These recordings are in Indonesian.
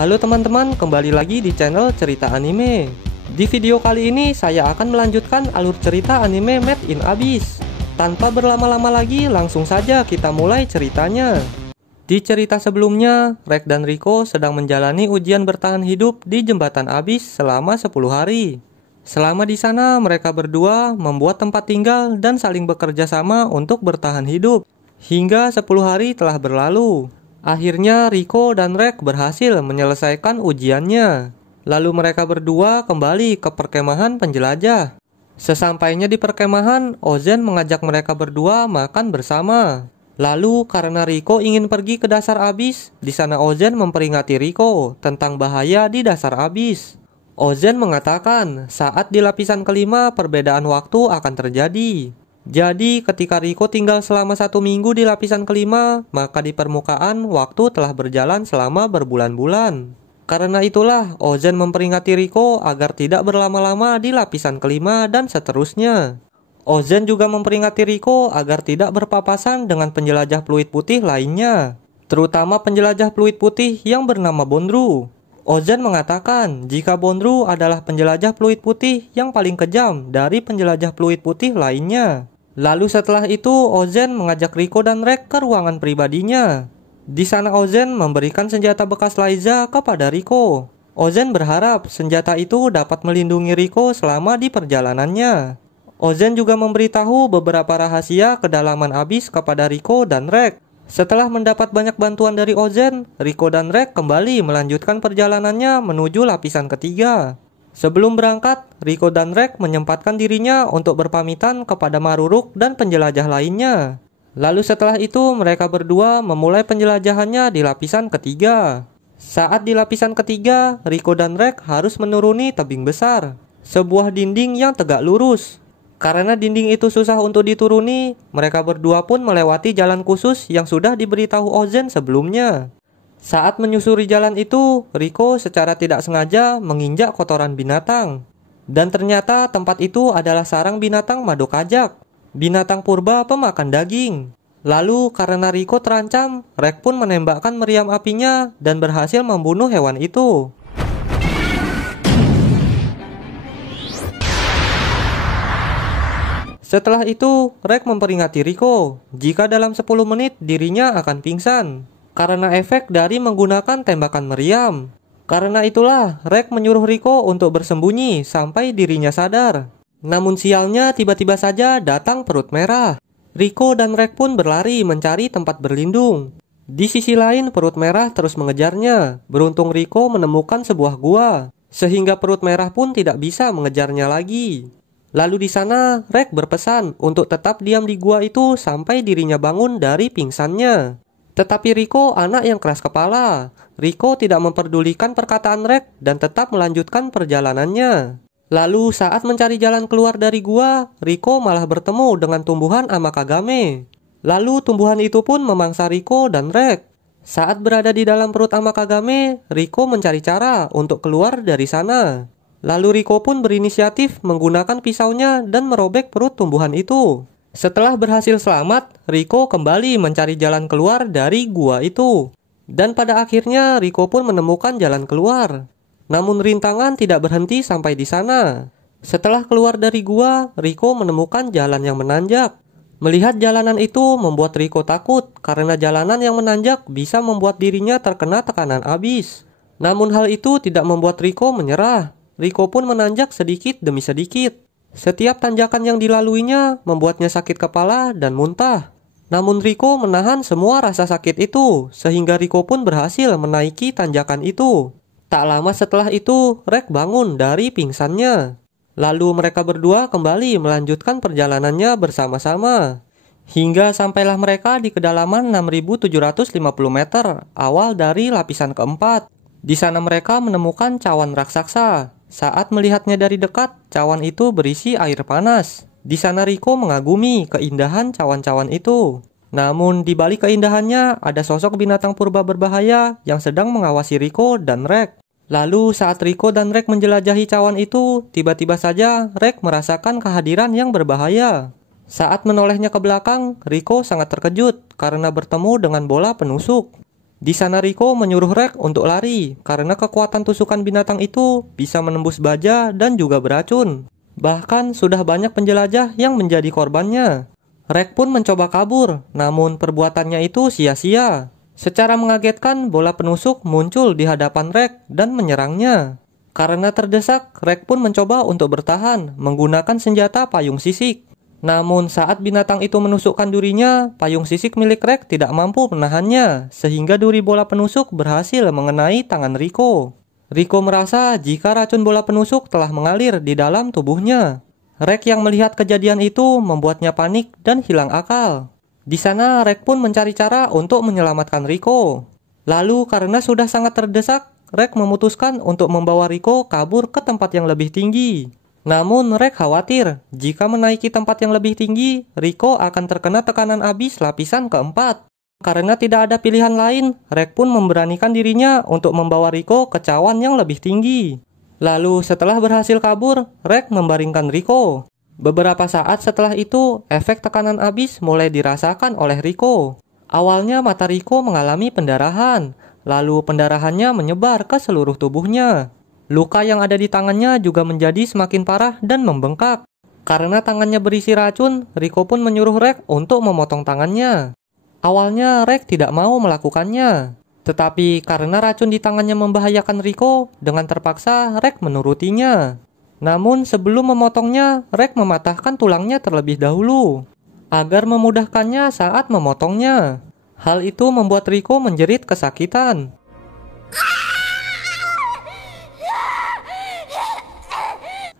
Halo teman-teman, kembali lagi di channel Cerita Anime. Di video kali ini saya akan melanjutkan alur cerita anime Made in Abyss. Tanpa berlama-lama lagi, langsung saja kita mulai ceritanya. Di cerita sebelumnya, Rek dan Riko sedang menjalani ujian bertahan hidup di Jembatan Abyss selama 10 hari. Selama di sana, mereka berdua membuat tempat tinggal dan saling bekerja sama untuk bertahan hidup. Hingga 10 hari telah berlalu. Akhirnya Riko dan Rek berhasil menyelesaikan ujiannya. Lalu mereka berdua kembali ke perkemahan penjelajah. Sesampainya di perkemahan, Ozen mengajak mereka berdua makan bersama. Lalu karena Riko ingin pergi ke dasar Abyss, di sana Ozen memperingati Riko tentang bahaya di dasar Abyss. Ozen mengatakan saat di lapisan kelima perbedaan waktu akan terjadi. Jadi ketika Riko tinggal selama 1 minggu di lapisan kelima, maka di permukaan waktu telah berjalan selama berbulan-bulan. Karena itulah Ozen memperingati Riko agar tidak berlama-lama di lapisan kelima dan seterusnya. Ozen juga memperingati Riko agar tidak berpapasan dengan penjelajah fluid putih lainnya, terutama penjelajah fluid putih yang bernama Bondru. Ozen mengatakan jika Bondru adalah penjelajah fluid putih yang paling kejam dari penjelajah fluid putih lainnya. Lalu setelah itu Ozen mengajak Riko dan Rek ke ruangan pribadinya. Di sana Ozen memberikan senjata bekas Laiza kepada Riko. Ozen berharap senjata itu dapat melindungi Riko selama di perjalanannya. Ozen juga memberitahu beberapa rahasia kedalaman Abyss kepada Riko dan Rek. Setelah mendapat banyak bantuan dari Ozen, Riko dan Rek kembali melanjutkan perjalanannya menuju lapisan ketiga. Sebelum berangkat, Riko dan Rek menyempatkan dirinya untuk berpamitan kepada Maruruk dan penjelajah lainnya. Lalu setelah itu mereka berdua memulai penjelajahannya di lapisan ketiga. Saat di lapisan ketiga, Riko dan Rek harus menuruni tebing besar, sebuah dinding yang tegak lurus. Karena dinding itu susah untuk dituruni, mereka berdua pun melewati jalan khusus yang sudah diberitahu Ozen sebelumnya. Saat menyusuri jalan itu, Riko secara tidak sengaja menginjak kotoran binatang. Dan ternyata tempat itu adalah sarang binatang Madokajak, binatang purba pemakan daging. Lalu karena Riko terancam, Rek pun menembakkan meriam apinya dan berhasil membunuh hewan itu. Setelah itu, Rek memperingati Riko jika dalam 10 menit dirinya akan pingsan karena efek dari menggunakan tembakan meriam. Karena itulah, Rek menyuruh Riko untuk bersembunyi sampai dirinya sadar. Namun sialnya tiba-tiba saja datang perut merah. Riko dan Rek pun berlari mencari tempat berlindung. Di sisi lain perut merah terus mengejarnya. Beruntung Riko menemukan sebuah gua, sehingga perut merah pun tidak bisa mengejarnya lagi. Lalu di sana, Rek berpesan untuk tetap diam di gua itu sampai dirinya bangun dari pingsannya. Tetapi Riko anak yang keras kepala. Riko tidak memperdulikan perkataan Rek dan tetap melanjutkan perjalanannya. Lalu saat mencari jalan keluar dari gua, Riko malah bertemu dengan tumbuhan Amakagame. Lalu tumbuhan itu pun memangsa Riko dan Rek. Saat berada di dalam perut Amakagame, Riko mencari cara untuk keluar dari sana. Lalu Riko pun berinisiatif menggunakan pisaunya dan merobek perut tumbuhan itu. Setelah berhasil selamat, Riko kembali mencari jalan keluar dari gua itu. Dan pada akhirnya Riko pun menemukan jalan keluar. Namun rintangan tidak berhenti sampai di sana. Setelah keluar dari gua, Riko menemukan jalan yang menanjak. Melihat jalanan itu membuat Riko takut karena jalanan yang menanjak bisa membuat dirinya terkena tekanan Abyss. Namun hal itu tidak membuat Riko menyerah. Riko pun menanjak sedikit demi sedikit. Setiap tanjakan yang dilaluinya membuatnya sakit kepala dan muntah. Namun Riko menahan semua rasa sakit itu, sehingga Riko pun berhasil menaiki tanjakan itu. Tak lama setelah itu, Rek bangun dari pingsannya. Lalu mereka berdua kembali melanjutkan perjalanannya bersama-sama. Hingga sampailah mereka di kedalaman 6.750 meter awal dari lapisan keempat. Di sana mereka menemukan cawan raksasa. Saat melihatnya dari dekat, cawan itu berisi air panas. Di sana Riko mengagumi keindahan cawan-cawan itu. Namun di balik keindahannya ada sosok binatang purba berbahaya yang sedang mengawasi Riko dan Rek. Lalu saat Riko dan Rek menjelajahi cawan itu, tiba-tiba saja Rek merasakan kehadiran yang berbahaya. Saat menolehnya ke belakang, Riko sangat terkejut karena bertemu dengan bola penusuk. Di sana Riko menyuruh Rek untuk lari karena kekuatan tusukan binatang itu bisa menembus baja dan juga beracun. Bahkan sudah banyak penjelajah yang menjadi korbannya. Rek pun mencoba kabur, namun perbuatannya itu sia-sia. Secara mengagetkan, bola penusuk muncul di hadapan Rek dan menyerangnya. Karena terdesak, Rek pun mencoba untuk bertahan menggunakan senjata payung sisik. Namun saat binatang itu menusukkan durinya, payung sisik milik Rek tidak mampu menahannya, sehingga duri bola penusuk berhasil mengenai tangan Riko. Riko merasa jika racun bola penusuk telah mengalir di dalam tubuhnya. Rek yang melihat kejadian itu membuatnya panik dan hilang akal. Di sana Rek pun mencari cara untuk menyelamatkan Riko. Lalu karena sudah sangat terdesak, Rek memutuskan untuk membawa Riko kabur ke tempat yang lebih tinggi. Namun Rek khawatir jika menaiki tempat yang lebih tinggi, Riko akan terkena tekanan abis lapisan keempat. Karena tidak ada pilihan lain, Rek pun memberanikan dirinya untuk membawa Riko ke cawan yang lebih tinggi. Lalu setelah berhasil kabur, Rek membaringkan Riko. Beberapa saat setelah itu, efek tekanan abis mulai dirasakan oleh Riko. Awalnya mata Riko mengalami pendarahan, lalu pendarahannya menyebar ke seluruh tubuhnya. Luka yang ada di tangannya juga menjadi semakin parah dan membengkak. Karena tangannya berisi racun, Riko pun menyuruh Rek untuk memotong tangannya. Awalnya Rek tidak mau melakukannya. Tetapi karena racun di tangannya membahayakan Riko, dengan terpaksa Rek menurutinya. Namun sebelum memotongnya, Rek mematahkan tulangnya terlebih dahulu, agar memudahkannya saat memotongnya. Hal itu membuat Riko menjerit kesakitan.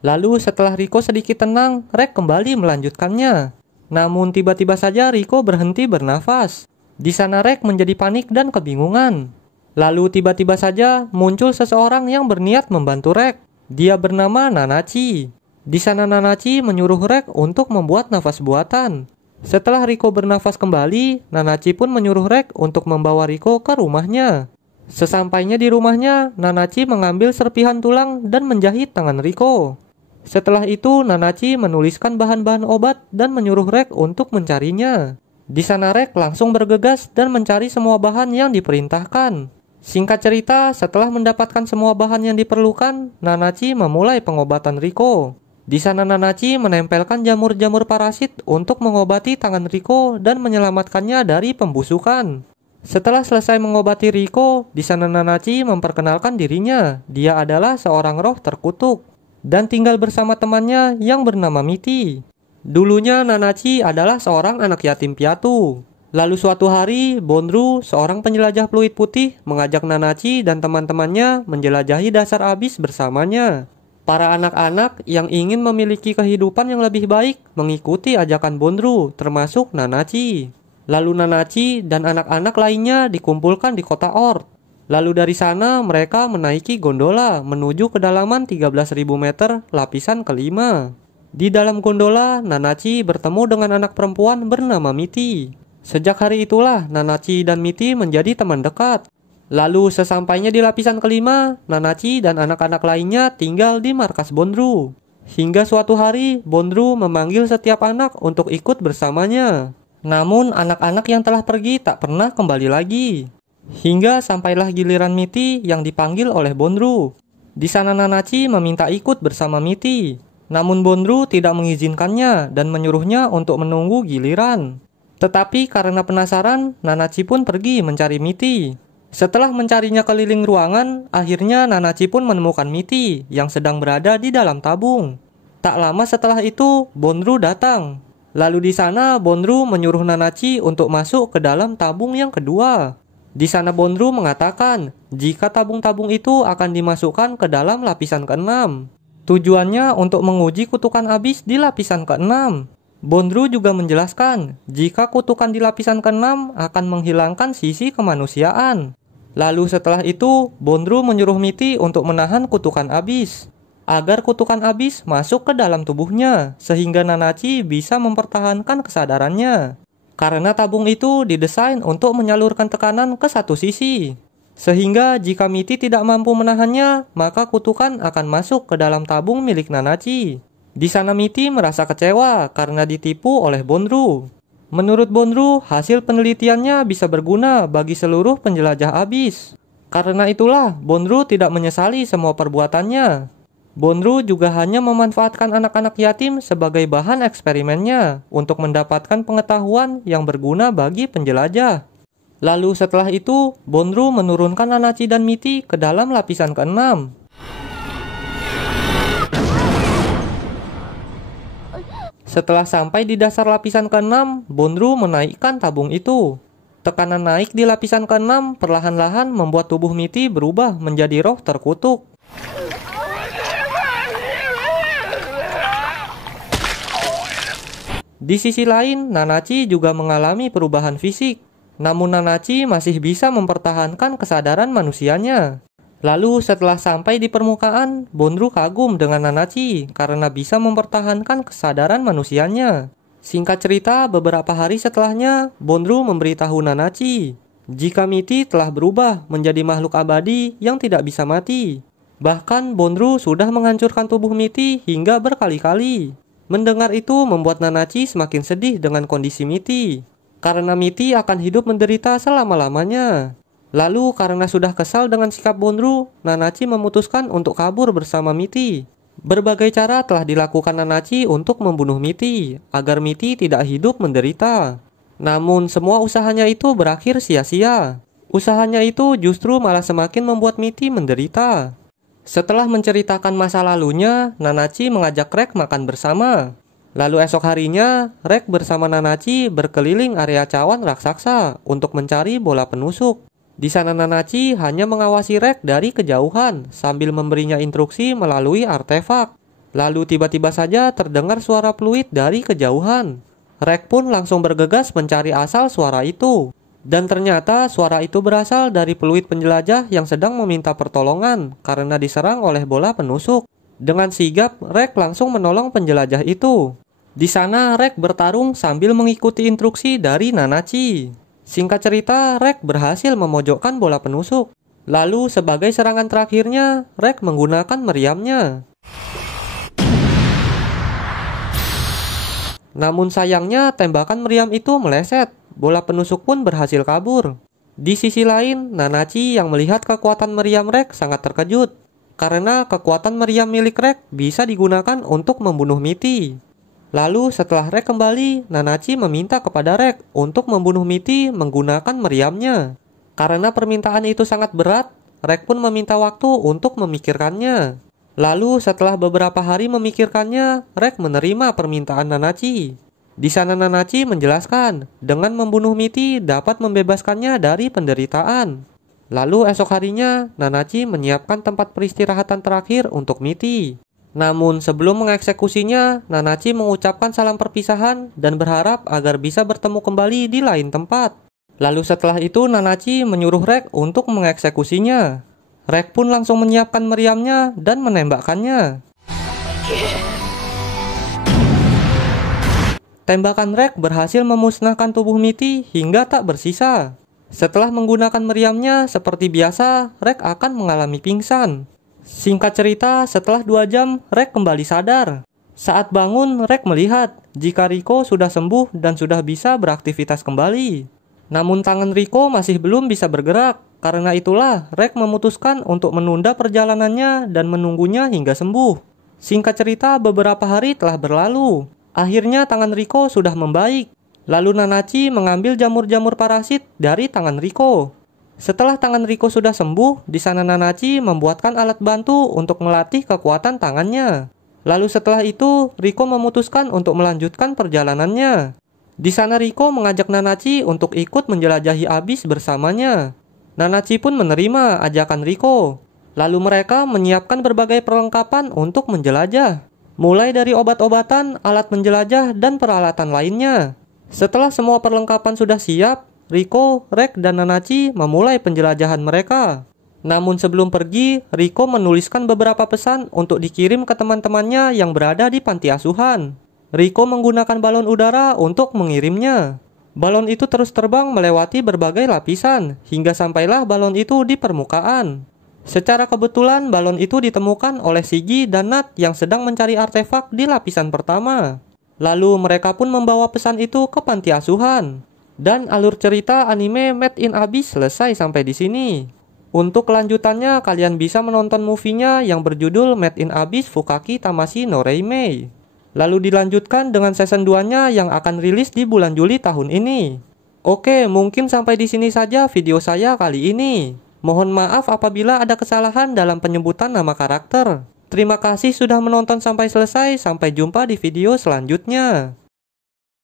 Lalu setelah Riko sedikit tenang, Rek kembali melanjutkannya. Namun tiba-tiba saja Riko berhenti bernafas. Di sana Rek menjadi panik dan kebingungan. Lalu tiba-tiba saja muncul seseorang yang berniat membantu Rek. Dia bernama Nanachi. Di sana Nanachi menyuruh Rek untuk membuat nafas buatan. Setelah Riko bernafas kembali, Nanachi pun menyuruh Rek untuk membawa Riko ke rumahnya. Sesampainya di rumahnya, Nanachi mengambil serpihan tulang dan menjahit tangan Riko. Setelah itu, Nanachi menuliskan bahan-bahan obat dan menyuruh Rek untuk mencarinya. Di sana Rek langsung bergegas dan mencari semua bahan yang diperintahkan. Singkat cerita, setelah mendapatkan semua bahan yang diperlukan, Nanachi memulai pengobatan Riko. Di sana Nanachi menempelkan jamur-jamur parasit untuk mengobati tangan Riko dan menyelamatkannya dari pembusukan. Setelah selesai mengobati Riko, di sana Nanachi memperkenalkan dirinya. Dia adalah seorang roh terkutuk dan tinggal bersama temannya yang bernama Miti. Dulunya Nanachi adalah seorang anak yatim piatu. Lalu suatu hari, Bondru, seorang penjelajah fluid putih, mengajak Nanachi dan teman-temannya menjelajahi dasar abis bersamanya. Para anak-anak yang ingin memiliki kehidupan yang lebih baik mengikuti ajakan Bondru, termasuk Nanachi. Lalu Nanachi dan anak-anak lainnya dikumpulkan di kota Ord. Lalu dari sana mereka menaiki gondola menuju kedalaman 13.000 meter lapisan kelima. Di dalam gondola, Nanachi bertemu dengan anak perempuan bernama Miti. Sejak hari itulah Nanachi dan Miti menjadi teman dekat. Lalu sesampainya di lapisan kelima, Nanachi dan anak-anak lainnya tinggal di markas Bondru. Hingga suatu hari, Bondru memanggil setiap anak untuk ikut bersamanya. Namun anak-anak yang telah pergi tak pernah kembali lagi. Hingga sampailah giliran Miti yang dipanggil oleh Bondru. Di sana Nanachi meminta ikut bersama Miti. Namun Bondru tidak mengizinkannya dan menyuruhnya untuk menunggu giliran. Tetapi karena penasaran, Nanachi pun pergi mencari Miti. Setelah mencarinya keliling ruangan, akhirnya Nanachi pun menemukan Miti yang sedang berada di dalam tabung. Tak lama setelah itu, Bondru datang. Lalu di sana Bondru menyuruh Nanachi untuk masuk ke dalam tabung yang kedua. Di sana Bondru mengatakan jika tabung-tabung itu akan dimasukkan ke dalam lapisan ke-6. Tujuannya untuk menguji kutukan abis di lapisan ke-6. Bondru juga menjelaskan jika kutukan di lapisan ke-6 akan menghilangkan sisi kemanusiaan. Lalu setelah itu, Bondru menyuruh Miti untuk menahan kutukan abis, agar kutukan abis masuk ke dalam tubuhnya, sehingga Nanachi bisa mempertahankan kesadarannya. Karena tabung itu didesain untuk menyalurkan tekanan ke satu sisi. Sehingga jika Miti tidak mampu menahannya, maka kutukan akan masuk ke dalam tabung milik Nanachi. Di sana Miti merasa kecewa karena ditipu oleh Bondru. Menurut Bondru, hasil penelitiannya bisa berguna bagi seluruh penjelajah abis. Karena itulah, Bondru tidak menyesali semua perbuatannya. Bondru juga hanya memanfaatkan anak-anak yatim sebagai bahan eksperimennya untuk mendapatkan pengetahuan yang berguna bagi penjelajah. Lalu setelah itu, Bondru menurunkan Nanachi dan Mitty ke dalam lapisan ke-6. Setelah sampai di dasar lapisan ke-6, Bondru menaikkan tabung itu. Tekanan naik di lapisan ke-6 perlahan-lahan membuat tubuh Mitty berubah menjadi roh terkutuk. Di sisi lain, Nanachi juga mengalami perubahan fisik. Namun Nanachi masih bisa mempertahankan kesadaran manusianya. Lalu setelah sampai di permukaan, Bondru kagum dengan Nanachi karena bisa mempertahankan kesadaran manusianya. Singkat cerita, beberapa hari setelahnya, Bondru memberitahu Nanachi jika Mitty telah berubah menjadi makhluk abadi yang tidak bisa mati. Bahkan Bondru sudah menghancurkan tubuh Mitty hingga berkali-kali. Mendengar itu membuat Nanachi semakin sedih dengan kondisi Mitty, karena Mitty akan hidup menderita selama-lamanya. Lalu karena sudah kesal dengan sikap Bondru, Nanachi memutuskan untuk kabur bersama Mitty. Berbagai cara telah dilakukan Nanachi untuk membunuh Mitty, agar Mitty tidak hidup menderita. Namun semua usahanya itu berakhir sia-sia. Usahanya itu justru malah semakin membuat Mitty menderita. Setelah menceritakan masa lalunya, Nanachi mengajak Rek makan bersama. Lalu esok harinya, Rek bersama Nanachi berkeliling area cawan raksasa untuk mencari bola penusuk. Di sana Nanachi hanya mengawasi Rek dari kejauhan sambil memberinya instruksi melalui artefak. Lalu tiba-tiba saja terdengar suara fluid dari kejauhan. Rek pun langsung bergegas mencari asal suara itu. Dan ternyata suara itu berasal dari fluid penjelajah yang sedang meminta pertolongan karena diserang oleh bola penusuk. Dengan sigap, Rek langsung menolong penjelajah itu. Di sana Rek bertarung sambil mengikuti instruksi dari Nanachi. Singkat cerita, Rek berhasil memojokkan bola penusuk. Lalu sebagai serangan terakhirnya, Rek menggunakan meriamnya. Namun sayangnya tembakan meriam itu meleset. Bola penusuk pun berhasil kabur. Di sisi lain, Nanachi yang melihat kekuatan meriam Rek sangat terkejut. Karena kekuatan meriam milik Rek bisa digunakan untuk membunuh Mitty. Lalu setelah Rek kembali, Nanachi meminta kepada Rek untuk membunuh Mitty menggunakan meriamnya. Karena permintaan itu sangat berat, Rek pun meminta waktu untuk memikirkannya. Lalu setelah beberapa hari memikirkannya, Rek menerima permintaan Nanachi. Di sana Nanachi menjelaskan, dengan membunuh Mitty dapat membebaskannya dari penderitaan. Lalu esok harinya, Nanachi menyiapkan tempat peristirahatan terakhir untuk Mitty. Namun sebelum mengeksekusinya, Nanachi mengucapkan salam perpisahan dan berharap agar bisa bertemu kembali di lain tempat. Lalu setelah itu Nanachi menyuruh Rek untuk mengeksekusinya. Rek pun langsung menyiapkan meriamnya dan menembakkannya. Tembakan Rek berhasil memusnahkan tubuh Mitty hingga tak bersisa. Setelah menggunakan meriamnya seperti biasa, Rek akan mengalami pingsan. Singkat cerita, setelah 2 jam, Rek kembali sadar. Saat bangun, Rek melihat jika Riko sudah sembuh dan sudah bisa beraktivitas kembali. Namun tangan Riko masih belum bisa bergerak. Karena itulah, Rek memutuskan untuk menunda perjalanannya dan menunggunya hingga sembuh. Singkat cerita, beberapa hari telah berlalu. Akhirnya tangan Riko sudah membaik. Lalu Nanachi mengambil jamur-jamur parasit dari tangan Riko. Setelah tangan Riko sudah sembuh, di sana Nanachi membuatkan alat bantu untuk melatih kekuatan tangannya. Lalu setelah itu, Riko memutuskan untuk melanjutkan perjalanannya. Di sana Riko mengajak Nanachi untuk ikut menjelajahi abis bersamanya. Nanachi pun menerima ajakan Riko. Lalu mereka menyiapkan berbagai perlengkapan untuk menjelajah. Mulai dari obat-obatan, alat menjelajah, dan peralatan lainnya. Setelah semua perlengkapan sudah siap, Riko, Rek, dan Nanachi memulai penjelajahan mereka. Namun sebelum pergi, Riko menuliskan beberapa pesan untuk dikirim ke teman-temannya yang berada di panti asuhan. Riko menggunakan balon udara untuk mengirimnya. Balon itu terus terbang melewati berbagai lapisan, hingga sampailah balon itu di permukaan. Secara kebetulan balon itu ditemukan oleh Shigi dan Nat yang sedang mencari artefak di lapisan pertama. Lalu mereka pun membawa pesan itu ke panti asuhan. Dan alur cerita anime Made in Abyss selesai sampai di sini. Untuk kelanjutannya kalian bisa menonton movie-nya yang berjudul Made in Abyss Fukaki Tamashii no Reimei. Lalu dilanjutkan dengan season 2-nya yang akan rilis di bulan Juli tahun ini. Oke, mungkin sampai di sini saja video saya kali ini. Mohon maaf apabila ada kesalahan dalam penyebutan nama karakter. Terima kasih sudah menonton sampai selesai. Sampai jumpa di video selanjutnya.